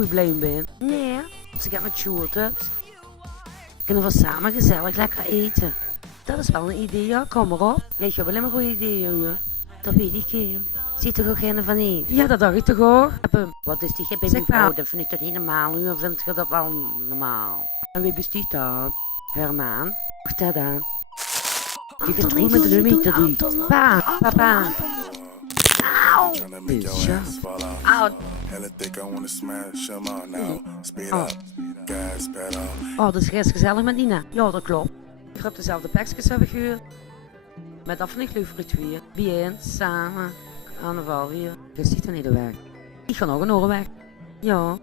hoe ik blij ben? Nee, ze gaat met shorten. Kunnen we samen gezellig lekker eten? Dat is wel een idee, ja. Kom maar op. Jij hebt wel een goede idee, joh. Dat weet ik niet. Ziet er ook geen van in? Ja, dat dacht ik toch hoor. Wat is die hippie vrouw? Dat vind ik toch niet normaal, hoor. Vind je dat wel normaal? En wie bestiet dat? Herman? Wacht dat aan. Die gaat goed met de meter die. Papa. Auw. Dus ja. Auw. Oh, dat is best gezellig met Nina. Ja, dat klopt. Ik heb dezelfde pakjes hebben gehuurd. Maar dat vind ik leuk voor het weer. Bien, samen. Carnaval weer. Je ziet er niet de weg. Ik ga nog een oren weg. Ja.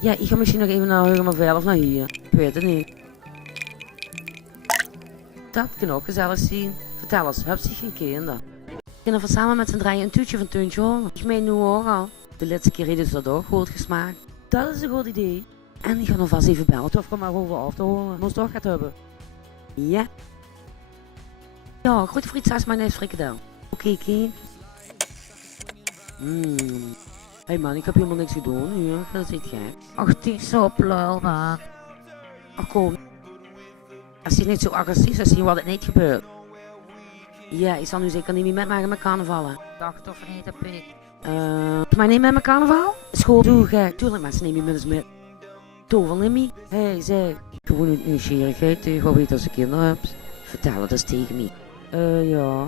Ja, ik ga misschien nog even naar Heugenmavel of naar hier. Ik weet het niet. Dat kan ook gezellig zien. Vertel eens, heb je geen kinderen? Kunnen we samen met z'n drieën een tuutje van Tuintje horen? Ik meen nu hoor al. De laatste keer heeft ze dat ook goed gesmaakt. Dat is een goed idee. En ik ga nog vast even bellen of ik maar over af te horen. Moest toch gaat hebben. Ja. Ja, grote frietsaus, mayonaise, frikandel. Oké, kind. Hé man, ik heb helemaal niks gedaan hier. Dat zit gek. Ach, het is zo plul, man. Ach, kom. Als je niet zo agressief is, zien wat het niet gebeurt. Ja, ik zal nu zeker niet meer metmaken met carnavallen. Dacht of niet, heb ik. Maar niet met mijn carnaval? School, doe gek. Tuurlijk, mensen neem je met eens mee. Tovel neem je. Hé, zeg. Gewoon een nieuwsgierigheid. Je gaat weten als je kinderen hebt. Vertel het eens tegen me. Ja.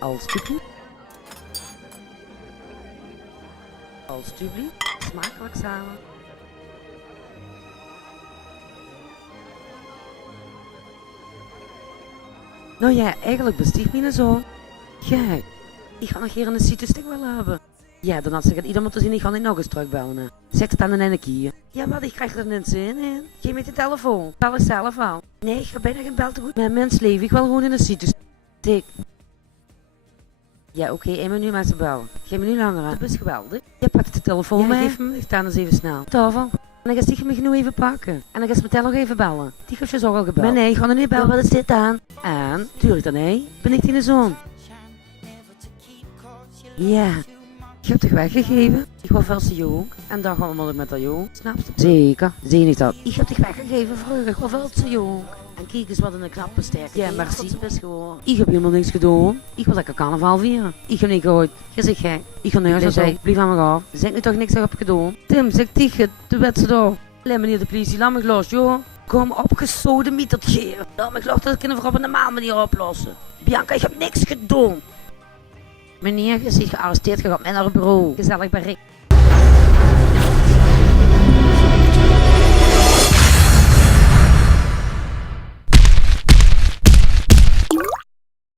Alsjeblieft. Alsjeblieft. Smakelijk samen. Nou ja, eigenlijk besticht mijn zoon. Kijk, ik ga nog hier een stuk wel hebben. Ja, dan had ze het ieder moeten zien, ik ga niet nog eens terugbellen. Zet het aan de ene keer. Ja, wat, ik krijg er niet zin in. Geef me de telefoon. Bel ik zelf al. Nee, ik ga bijna geen bel te goed. Mijn mens leven, ik wil gewoon in een stuk. Tik. Ja, oké, 1 minuut met ze bellen. Geen minuut langer aan. Dat is geweldig. Je pakt de telefoon mee. Geef hem, ik sta eens even snel. Tafel. En dan ga je me genoeg even pakken. En dan ga je meteen nog even bellen. Die heeft je zo al gebeld. Maar nee, ik ga er niet bellen. Wat is dit aan? En, tuurlijk dan nee. Ben ik die zoon? Ja. Je hebt toch weggegeven? Ik was wel jong. En dan gaan we met dat jong. Snap je? Zeker. Zie je dat? Ik heb toch weggegeven vroeger. Ik was wel jong. En kijk eens wat een knappe sterke. Ja, merci. Ik heb helemaal niks gedaan. Ik wil lekker carnaval vieren. Ik heb niet gehoord. Je zegt gek. Ik ga nergens zo. Blijf aan me af. Zeg nu toch niks dat ik heb gedaan. Tim, zeg tegen de wedstrijd. Laat me niet de politie. Laat me los, joh. Kom opgezoden met dat geven. Laat me los dat kunnen we op een normale manier oplossen. Bianca, ik heb niks gedaan. Meneer, je ziet gearresteerd. Je gaat mee naar het bureau. Gezellig bij Rick.